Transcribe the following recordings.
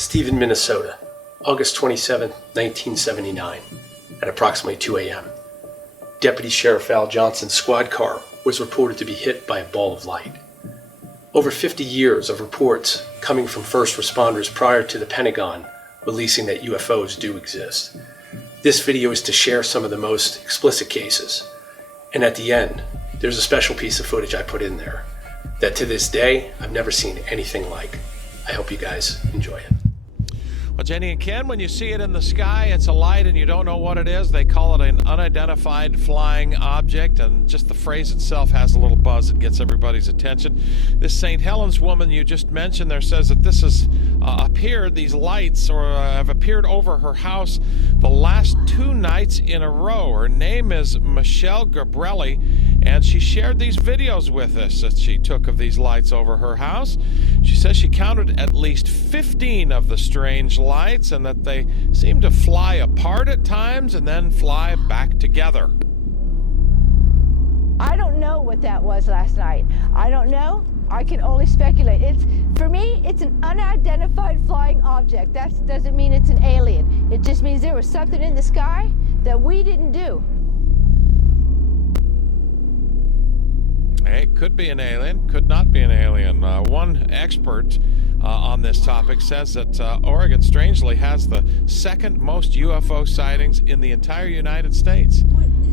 Stephen, Minnesota, August 27, 1979, at approximately 2 a.m. Deputy Sheriff Al Johnson's squad car was reported to be hit by a ball of light. Over 50 years of reports coming from first responders prior to the Pentagon releasing that UFOs do exist. This video is to share some of the most explicit cases. And at the end, there's a special piece of footage I put in there that to this day, I've never seen anything like. I hope you guys enjoy it. Well, Jenny and Ken, when you see it in the sky, it's a light and you don't know what it is. They call it an unidentified flying object, and just the phrase itself has a little buzz that gets everybody's attention. This St. Helens woman you just mentioned there says that this has appeared, these lights have appeared over her house the last 2 nights in a row. Her name is Michelle Gabrielli, and she shared these videos with us that she took of these lights over her house. She says she counted at least 15 of the strange lights and that they seem to fly apart at times and then fly back together. I don't know what that was last night. I don't know. I can only speculate. For me, it's an unidentified flying object. That doesn't mean it's an alien. It just means there was something in the sky that we didn't do. Hey, could be an alien, could not be an alien. One expert on this topic says that Oregon, strangely, has the second most UFO sightings in the entire United States.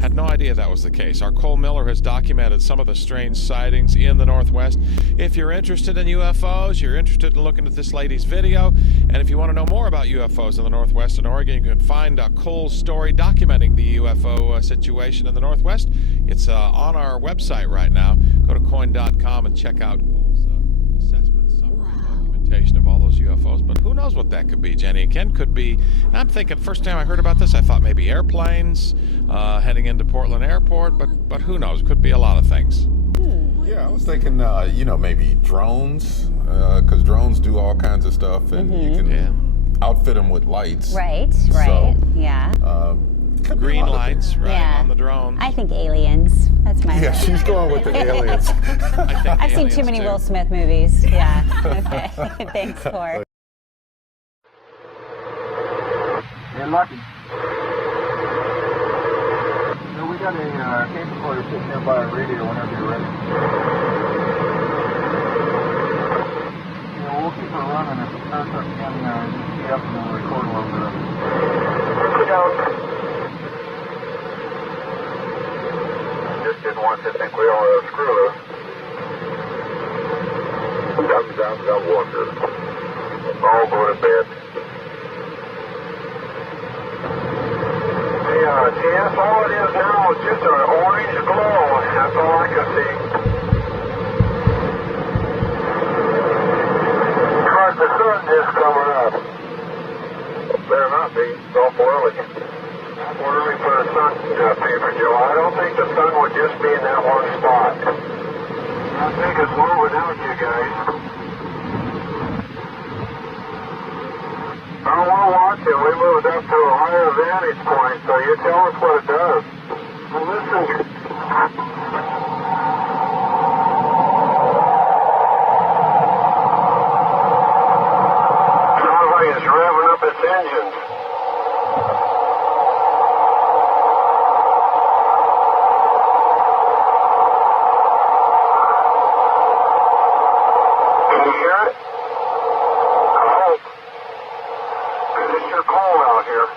Had no idea that was the case. Our Cole Miller has documented some of the strange sightings in the Northwest. If you're interested in UFOs, you're interested in looking at this lady's video, and if you want to know more about UFOs in the Northwest and Oregon, you can find Cole's story documenting the UFO situation in the Northwest. It's on our website right now. Go to coin.com and check out Cole's assessment, summary, documentation of all those UFOs. But who knows what that could be, Jenny? Ken, could be, I'm thinking, first time I heard about this, I thought maybe airplanes heading into Portland Airport, but who knows? Could be a lot of things. Yeah, I was thinking, maybe drones, because drones do all kinds of stuff, and you can outfit them with lights. Right, So, yeah. Green lights, right, Yeah. on the drones. I think aliens. That's my Yeah, she's going with the aliens. I've seen too many Will Smith movies. Yeah. Okay. Thanks for. You're lucky. So we got a tape recorder sitting nearby a radio whenever you're ready. We'll keep her running. If it starts up again, just be up and we'll record a little bit of it. Just didn't want to think we all screw loose. Got water. All go to bed. Yes, all it is now is just an orange glow. That's all I can see. Because the sun is coming up. Better not be. It's awful early. We're early for the sun paper, Joe. I don't think the sun would just be in that one spot. I think it's moving out, you guys. Oh, we'll watch it. We moved up to a higher vantage point, so you tell us what it does. Well, listen. Sounds like it's revving up its engines. Can you hear it? I hope. It's sure cold out here.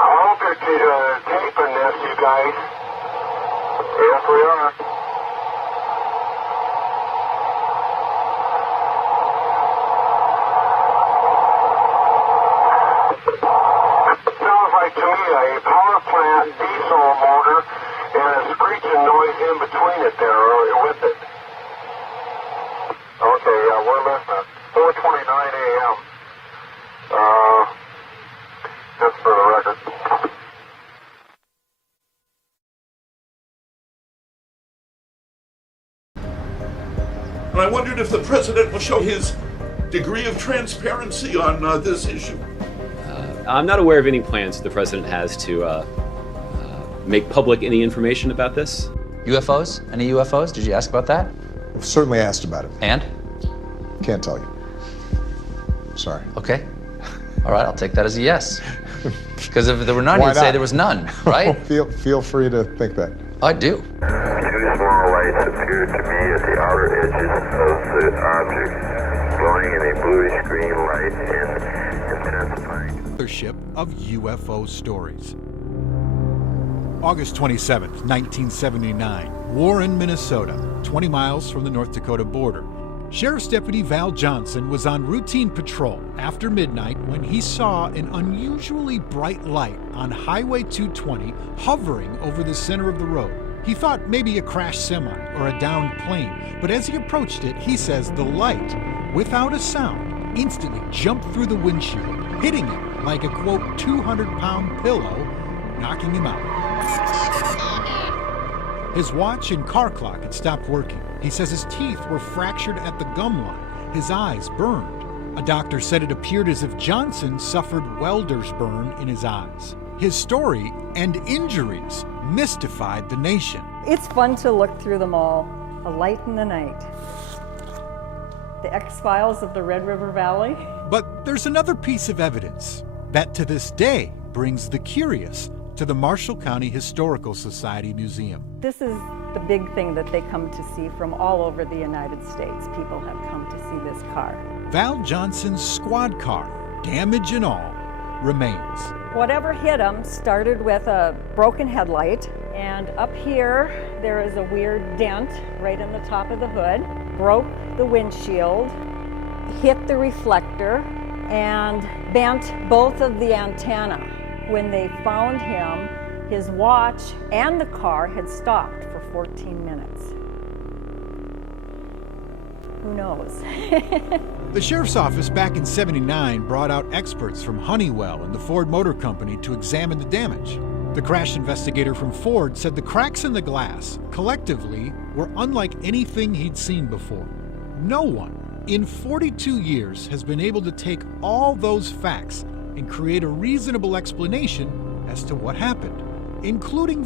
I hope you're taping this, you guys. Yes, we are. Sounds like to me a power plant diesel motor and a screeching noise in between it there, or with it. Okay, yeah, we're listening. 4:29 a.m. Just for the record. And I wondered if the president will show his degree of transparency on this issue. I'm not aware of any plans the president has to make public any information about this. UFOs? Any UFOs? Did you ask about that? I've certainly asked about it. And? Can't tell you. Sorry. Okay. All right, I'll take that as a yes. Because if there were none, Why you'd say not? there was none, right? Feel free to think that. I do. 2 small lights appear to be at the outer edges of the object, glowing in a bluish green light and intensifying. Authorship of UFO Stories. August 27th, 1979, Warren, Minnesota, 20 miles from the North Dakota border. Sheriff's Deputy Val Johnson was on routine patrol after midnight when he saw an unusually bright light on Highway 220 hovering over the center of the road. He thought maybe a crashed semi or a downed plane, but as he approached it, he says the light, without a sound, instantly jumped through the windshield, hitting him like a, quote, 200-pound pillow, knocking him out. His watch and car clock had stopped working. He says his teeth were fractured at the gum line, his eyes burned. A doctor said it appeared as if Johnson suffered welder's burn in his eyes. His story and injuries mystified the nation. It's fun to look through them all. A light in the night. The X-Files of the Red River Valley. But there's another piece of evidence that to this day brings the curious to the Marshall County Historical Society Museum. This is the big thing that they come to see from all over the United States. People have come to see this car. Val Johnson's squad car, damage and all, remains. Whatever hit him started with a broken headlight, and up here there is a weird dent right in the top of the hood, broke the windshield, hit the reflector, and bent both of the antenna. When they found him, his watch and the car had stopped for 14 minutes. Who knows? The sheriff's office back in '79 brought out experts from Honeywell and the Ford Motor Company to examine the damage. The crash investigator from Ford said the cracks in the glass, collectively, were unlike anything he'd seen before. No one in 42 years has been able to take all those facts and create a reasonable explanation as to what happened, including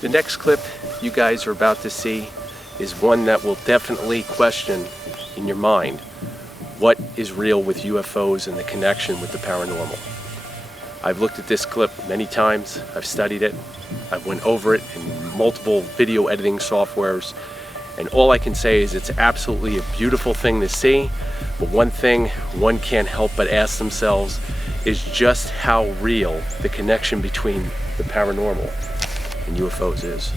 The next clip you guys are about to see is one that will definitely question in your mind what is real with UFOs and the connection with the paranormal. I've looked at this clip many times, I've studied it, I've went over it in multiple video editing softwares, and all I can say is it's absolutely a beautiful thing to see, but one thing one can't help but ask themselves is just how real the connection between the paranormal and UFOs is.